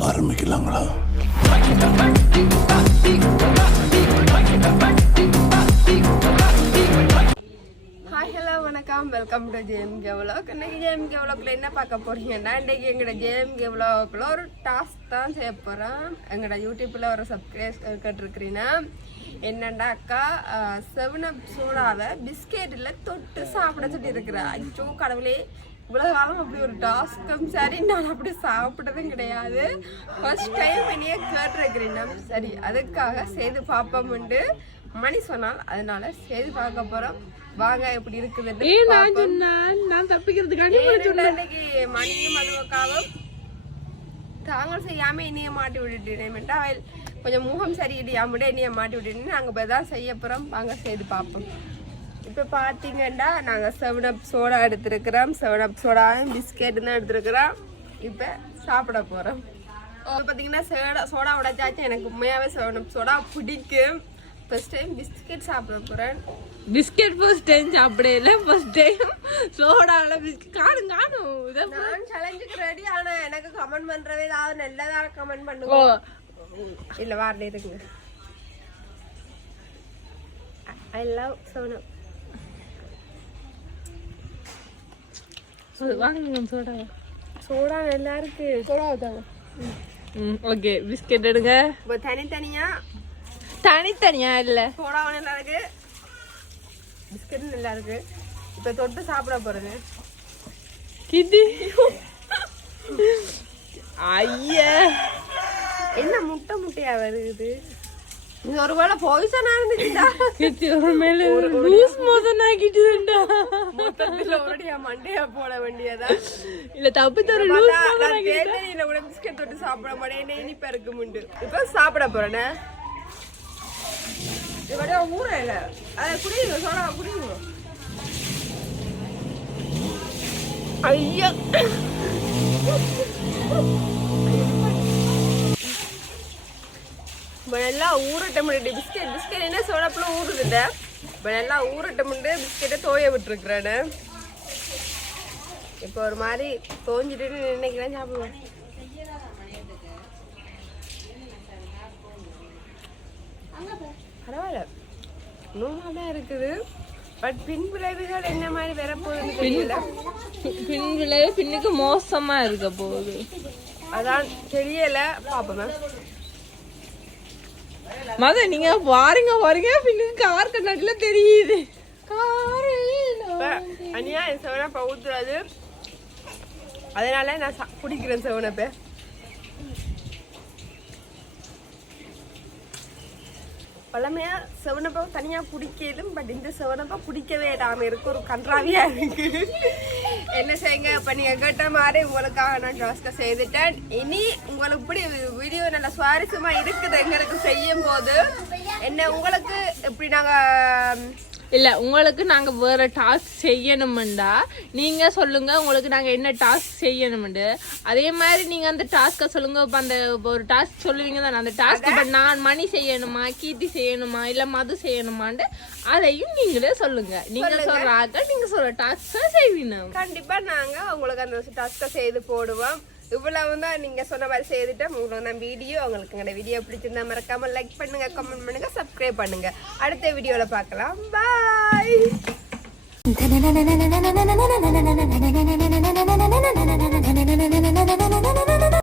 ஆரம்பிக்கலாங்களா? Hi hello வணக்கம். Welcome to JM கேவ்லாக் இன்னைக்கு ஜேஎம் கேவலாக்ல என்ன பார்க்க போறீங்கன்னா இன்னைக்கு எங்களோட ஜேஎம் கேவலாக்ல ஒரு டாஸ்க் தான் செய்ய போகிறோம் எங்களோட யூடியூப்பில் ஒரு சப்ஸ்கிரைப் கேட்டிருக்கிறீங்கன்னா என்னண்டா அக்கா செவன் சோடாவை பிஸ்கெட்டில் தொட்டு சாப்பிட சொல்லி இருக்கிறா அச்சோ கடவுளே. இவ்வளோ காலம் அப்படி ஒரு டாஸ்க்கும் சரி நான் அப்படி சாப்பிட்டதும் கிடையாது. ஃபர்ஸ்ட் டைம் என்னையே கேட்டிருக்கிறேன். சரி அதுக்காக செய்து பார்ப்போம்ண்டு மணி சொன்னால் அதனால செய்து பார்க்க போறோம். வாங்க எப்படி இருக்குதுன்னு நான். சொன்னேன். நான் தப்பிக்கிறதுக்காண்டி இன்னைக்கு மணியும் மதுவக்காவும் தாங்கள் செய்யாம இனிய மாட்டி விட்டுட்டேன் அவள் கொஞ்சம் முகம் சரியில்லையாமட இனிய மாட்டி விட்டுட்டு நாங்க இப்போ தான் செய்ய போறோம். வாங்க செய்து பார்ப்போம். இப்போ பார்த்தீங்கன்னா நாங்கள் செவன் அப் சோடா எடுத்திருக்கிறோம். செவன் அப் சோடாவும் பிஸ்கெட் தான் எடுத்திருக்கிறோம். இப்போ சாப்பிட போகிறோம் பார்த்தீங்கன்னா சோடா சோடா உடைச்சாச்சும் எனக்கு உண்மையாகவே செவன் அப் சோடா பிடிக்கும். ஃபர்ஸ்ட் டைம் பிஸ்கெட் சாப்பிட போகிறேன் பிஸ்கெட் ஃபர்ஸ்ட் டைம் சாப்பிடல ஃபர்ஸ்ட் டைம் சோடால பிஸ்கெட் காணும் காணும். இதை நான் சேலஞ்சுக்கு ரெடி ஆனா எனக்கு கமெண்ட் பண்றவே ஏதாவது நல்லதா கமெண்ட் ஓ. பண்ணுங்க இல்ல வாரல இருக்குங்க ஐ லவ் சோனு வாங்க சோடா. சோடா நல்லா இருக்கு சோடா தாங்க ம் ஓகே பிஸ்கெட் எடுங்க. இப்போ தனித்தனியா? தனித்தனியா இல்ல. சோடாவும் நல்லா இருக்கு பிஸ்கட்டும் நல்லா இருக்கு இப்போ தொட்டு சாப்பிட போறது கிதி ஐயா. என்ன முட்டை முட்டையா வருது? இது ஒருவேளை பாய்சனா இருந்துச்சுடா. கித்தி ஒரு மேல லூஸ் மோதன் ஆக்கிட்டுதுண்டா மொத்தத்துல ஒரடியா மண்டையா போட வேண்டியதா? இல்ல தப்பு தர தேயிலையில கூட பிஸ்கட் தொட்டு சாப்பிட மாட்டேன். இனிப்பா இருக்கு முண்டு. இப்போ சாப்பிட போறேனே. இவட ஊற இல்ல. அத குடிங்க சோடா குடிங்க. ஐயா. நல்லா ஊறட்ட முடியாது பிஸ்கெட் பிஸ்கெட் என்ன சோடாப்புல ஊறுதுல்ல? இப்போ நல்லா ஊறட்ட முடியாது பிஸ்கெட்டை தோய விட்டுருக்குறேன்னு இப்போ ஒரு மாதிரி தோஞ்சிட்டு நினைக்கிறேன் சாப்பிடுவேன் பரவாயில்ல. நூலாக தான் இருக்குது. பட் பின் விளைவுகள் என்ன மாதிரி வரப்போகுதுன்னு தெரியல. பின் விளைவு பின்னுக்கு மோசமா இருக்க போகுது. அதான் தெரியல. பார்ப்போம் மத நீங்க வாருங்க வாருங்க. பின்னுக்கு கார் கண்ணாடில தெரியுது. அனியா என் செவனப்பை ஊற்றுறாது அதனால நான் குடிக்கிறேன் செவனப்பை பழமையா செவனப்பம் தனியா குடிக்கலும் பட் இந்த செவனப்பம் குடிக்கவே இல்லாமல் இருக்கு ஒரு கன்றாவியா இருக்கு. என்ன செய்யுங்க? இப்ப நீங்க கேட்ட மாதிரி உங்களுக்காக நான் டாஸ்க செய்துட்டேன். இனி உங்களுக்கு இப்படி வீடியோ நல்ல சுவாரஸ்யமா இருக்குது எங்களுக்கு செய்யும் போது என்ன உங்களுக்கு இப்படி நாங்க இல்ல உங்களுக்கு நாங்க வேற டாஸ்க் செய்யணும்டா. நீங்க சொல்லுங்க உங்களுக்கு நாங்க என்ன டாஸ்க் செய்யணும்னு அதே மாதிரி நீங்க அந்த டாஸ்க சொல்லுங்க இப்ப அந்த ஒரு டாஸ்க் சொல்லுவீங்க தானே அந்த டாஸ்க் இப்ப நான் மணி செய்யணுமா கீர்த்தி செய்யணுமா இல்ல மது செய்யணுமான்னு அதையும் நீங்களே சொல்லுங்க. நீங்க சொல்றாங்க நீங்க சொல்ற டாஸ்க் செய்வீங்க. கண்டிப்பா நாங்க உங்களுக்கு அந்த டாஸ்க செய்து போடுவோம். இவ்வளவு தான் நீங்க சொன்ன மாதிரி செய்துட்டோம் உங்களுக்கு நான் வீடியோ உங்களுக்கு எங்களோட வீடியோ பிடிச்சிருந்தா மறக்காம லைக் பண்ணுங்க கமெண்ட் பண்ணுங்க சப்ஸ்கிரைப் பண்ணுங்க. அடுத்த வீடியோல பார்க்கலாம். பாய்